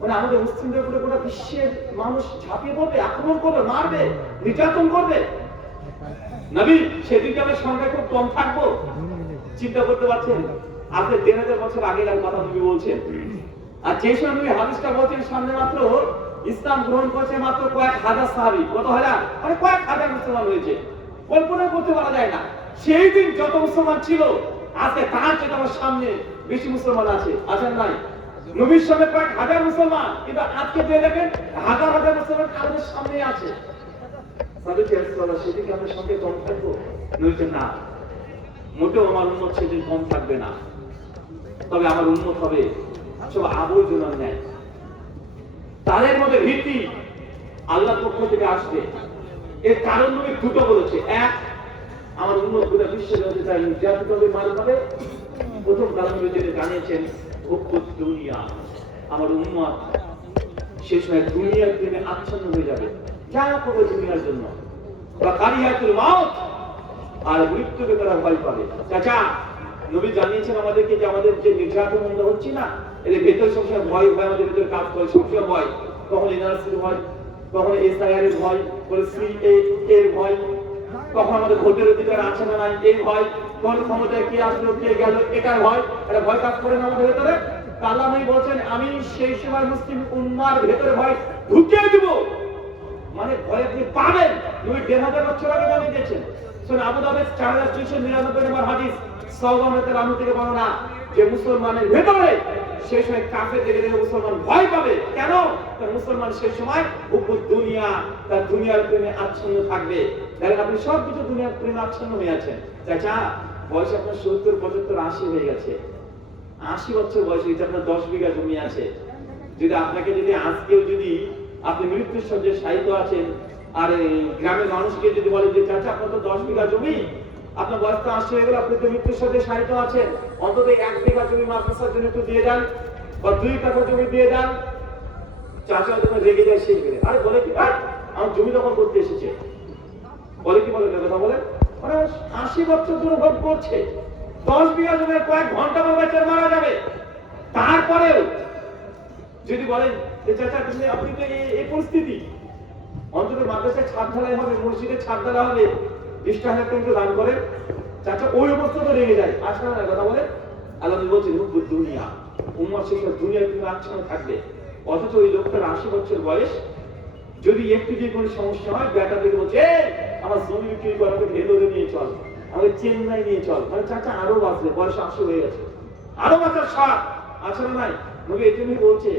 মানে আমাদের মুসলিমদের উপরে গোটা বিশ্বের মানুষ ঝাঁপিয়ে পড়বে, আক্রমণ করবে, মারবে, নির্যাতন করবে। নবী সেদিনকে আমরা সংখ্যায় খুব কম থাকবো। চিন্তা করতে পারছেন? আপনি 1000 বছর আগেকার কথা নবী বলছেন, আর যে সময় নবী হাদিসটা বলছেন সামনে মাত্র ইসলাম গ্রহণ করেছে মাত্র কয়েক হাজার সাহাবী। কত হাজার? মানে কয়েক হাজার মুসলমান হয়েছে, কল্পনা করতে পারা যায় না। সেই দিন যত মুসলমান ছিল আজকে তার চেয়ে আমার সামনে বেশি মুসলমান আছে, আছেন নাই? নবীর সামনে কয়েক হাজার মুসলমান, কিন্তু আজকে যে দেখেন হাজার হাজার মুসলমান আমাদের সামনে আছে। সেদিকে আমাদের সঙ্গে কম থাকবো? না, মোটেও আমার উন্মত সেদিন কম থাকবে না। তবে আমার উন্মত হবে সব আবর্জনার ন্যায়। তাদের মধ্যে ভীতি আল্লাহর পক্ষ থেকে আসবে। এর কারণ নবী দুটো বলেছে। এক, আমার উন্মত গোটা বিশ্বের মধ্যে তাই নির্যাতিত হবে, মারা যাবে। প্রথম কারণ নবী যেটা জানিয়েছেন, দুনিয়া, আমার উম্মত শেষ হয় দুনিয়ার প্রেমে আচ্ছন্ন হয়ে যাবে, যা করবে দুনিয়ার জন্য, বা কারিয়াতুল মাউত, আর মৃত্যুকে তারা ভয় পাবে। চাচা নবী জানিয়েছেন আমাদেরকে যে আমাদের যে নির্যাতন আমরা হচ্ছি না, এদের ভেতর সবসময় ভয় ভয় আমাদের ভেতরে কাজ করে, সবসময় ভয়। কখন এনআরসির ভয়, কখন এসআইআর এর ভয়, সিএএ এর ভয়, কখন আমাদের ভোটের অধিকার আছে না নাই এই ভয়, কোন ক্ষমতায় কে আসলো কে গেল এটার ভয়। এটা ভয় কাজ করে না আমাদের ভেতরে? আল্লাহ বলছেন আমি সেই সময় মুসলিম উম্মার ভেতরে ভয় ঢুকিয়ে দিব, মানে ভয় আপনি পাবেন। নবী 1000 বছর আগে জানিয়ে দিয়েছেন। শুনুন, আবু দাউদ 4699 নম্বর হাদিস, সাওবান রাদিয়াল্লাহু থেকে বর্ণনা, যে মুসলমানের ভেতরে সেই সময় কাফেরদের দেখে মুসলমান ভয় পাবে। কেন? কারণ মুসলমান সেই সময় উপর দুনিয়া, তার দুনিয়ার প্রেমে আচ্ছন্ন থাকবে। দেখেন আপনি সব কিছু দুনিয়ার প্রেমে আচ্ছন্ন হয়ে আছেন। চাচা বয়স আপনার 70, 75, 80 হয়ে গেছে। 80 বছর বয়সে আপনার 10 বিঘা জমি আছে। যদি আপনাকে যদি আজকেও যদি আপনি মৃত্যুর সঙ্গে শায়িত আছেন, আর গ্রামের মানুষকে যদি বলেন যে চাচা আপনার তো 10 বিঘা জমি, আপনার বয়স তো 80 হয়ে গেল, আপনি তো মৃত্যুর সঙ্গে শায়িত আছেন, অন্তত 1 বিঘা জমি মাদ্রাসার জন্য একটু দিয়ে দেন, বা 2 কাঠা জমি দিয়ে দেন। চাচা যখন রেগে যায় সেই বেড়ে, আরে বলে কি আমার জমি দখল করতে এসেছে, বলে কি বলে কথা বলে, মানে 80 বছর ধরে ভোট করছে, 10 বিঘা জমি কয়েক ঘন্টা বেচার মারা যাবে। তারপরেও যদি বলেন যে চাচা তুমি আপনি তো এই পরিস্থিতি, অন্তত মাদ্রাসায় ছাদ ঢালাই হবে, মসজিদে ছাদ ঢালাই হবে, 20,000 টাকা একটু দান করেন। চাচা ওই অবস্থা তো রেগে যায়, আসলে না কথা বলে। আল্লাহ বলছেন দুনিয়া, উম্মত শেষ দুনিয়ার তুমি আচ্ছন্ন থাকবে। অথচ ওই লোকটার 80 বছর বয়স, যদি একটু যে কোনো সমস্যা হয়, বেটা দেখে বলছে আমার জমি বিক্রি করে আমাকে ভেলোরে নিয়ে চল, আমাকে চেন্নাই নিয়ে চল। মানে চাচা আরো বাঁচবে, বয়স 80 হয়ে গেছে, আরো বাঁচার সাথ আছে না নাই? নবী এই জন্যই বলছে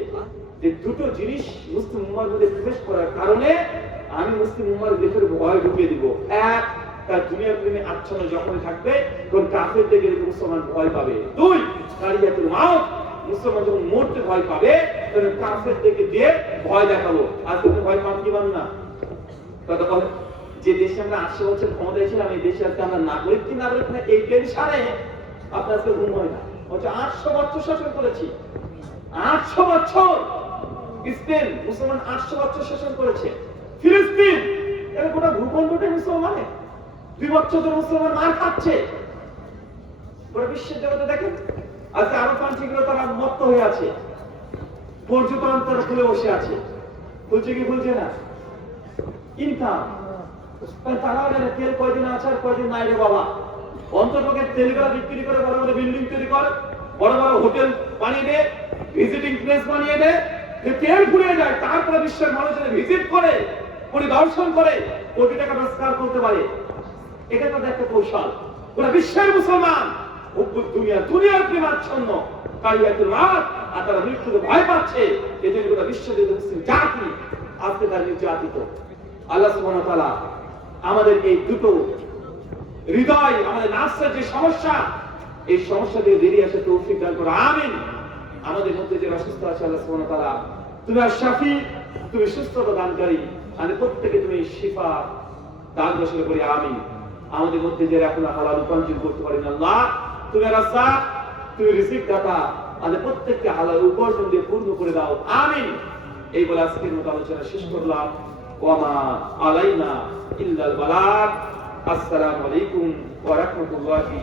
যে দুটো জিনিস মুসলিম উম্মার মধ্যে প্রবেশ করার কারণে আমি মুসলিম উম্মার ভেতরে ভয় ঢুকিয়ে দিব। এক, তার দুনিয়ার প্রেমে আচ্ছন্ন যখন থাকবে তখন কাফের দিকে মুসলমান ভয় পাবে। 2, কারিয়াতুল মাউত, মুসলমান যখন মরতে ভয় পাবে তখন কাফের দিকে দিয়ে ভয় দেখাবো। আর তুমি ভয় পান কি পান না? কথা বলে যে দেশে আমরা 80 বছর ক্ষমতায় ছিলাম, এই দেশে আজকে আমরা নাগরিক কি নাগরিক না এই টেনশনে আপনার আজকে ঘুম হয় না। 800 বছর শাসন করেছি, 800 বছর স্পেন মুসলমান 800 বছর শাসন করেছে। ফিলিস্তিন এর গোটা ভূখণ্ডটাই মুসলমানের, 2 বছর ধরে মুসলমান মার খাচ্ছে। পুরো বিশ্বের জগতে দেখেন আজকে আরব কান্ট্রিগুলো তারা মত্ত হয়ে আছে, পর্যটন তারা খুলে বসে আছে, খুলছে কি খুলছে না ইনকাম। তারাও জানে তেল কয়দিন আছে আর কয়দিন নাই রে বাবা। অন্তর্পক্ষে তেলগুলো বিক্রি করে বড় বড় বিল্ডিং তৈরি করে, বড় বড় হোটেল বানিয়ে দেয়, ভিজিটিং প্লেস বানিয়ে দেয়, তেল ফুরিয়ে যায়। তারপরে বিশ্বের মানুষের ভিজিট করে, পরিদর্শন করে, কোটি টাকা রোজগার করতে পারে। এটা তো একটা কৌশল। পুরো বিশ্বের মুসলমান দুনিয়ার প্রেমাচ্ছন্ন, কারিয়াতুল রাত, আর তারা মৃত্যুকে ভয় পাচ্ছে। এই জন্য গোটা বিশ্বের মুসলিম জাতি আজকে তার নির্যাতিত। আল্লাহ সুবহানাহু ওয়া তাআলা আমাদের এই দুটো হৃদয়, আমাদের নাফসের যে সমস্যা, এই সমস্যা থেকে বেরিয়ে আসে তৌফিক দান করো, আমিন। আমাদের মধ্যে যে অসুস্থ আছে আল্লাহ সুবহানাহু ওয়া তাআলা তুমি আশ-শাফি, তুমি সুস্থতা দানকারী, আমাদের প্রত্যেকে তুমি শিফা দান ঘোষণা করি, আমিন। আমাদের মধ্যে যারা এখন হালাল উপার্জন করতে পারেন আল্লাহ তুমি রাজ্জাক, তুমি রিজিক দাতা, আমাদের প্রত্যেককে হালাল উপার্জন দিয়ে পূর্ণ করে দাও, আমিন। এই বলে আজকের মতো আলোচনা শেষ করলাম। ওয়ামা আলাইনা ইল্লাল বালাগ। আসসালামু আলাইকুম ওয়া রাহমাতুল্লাহি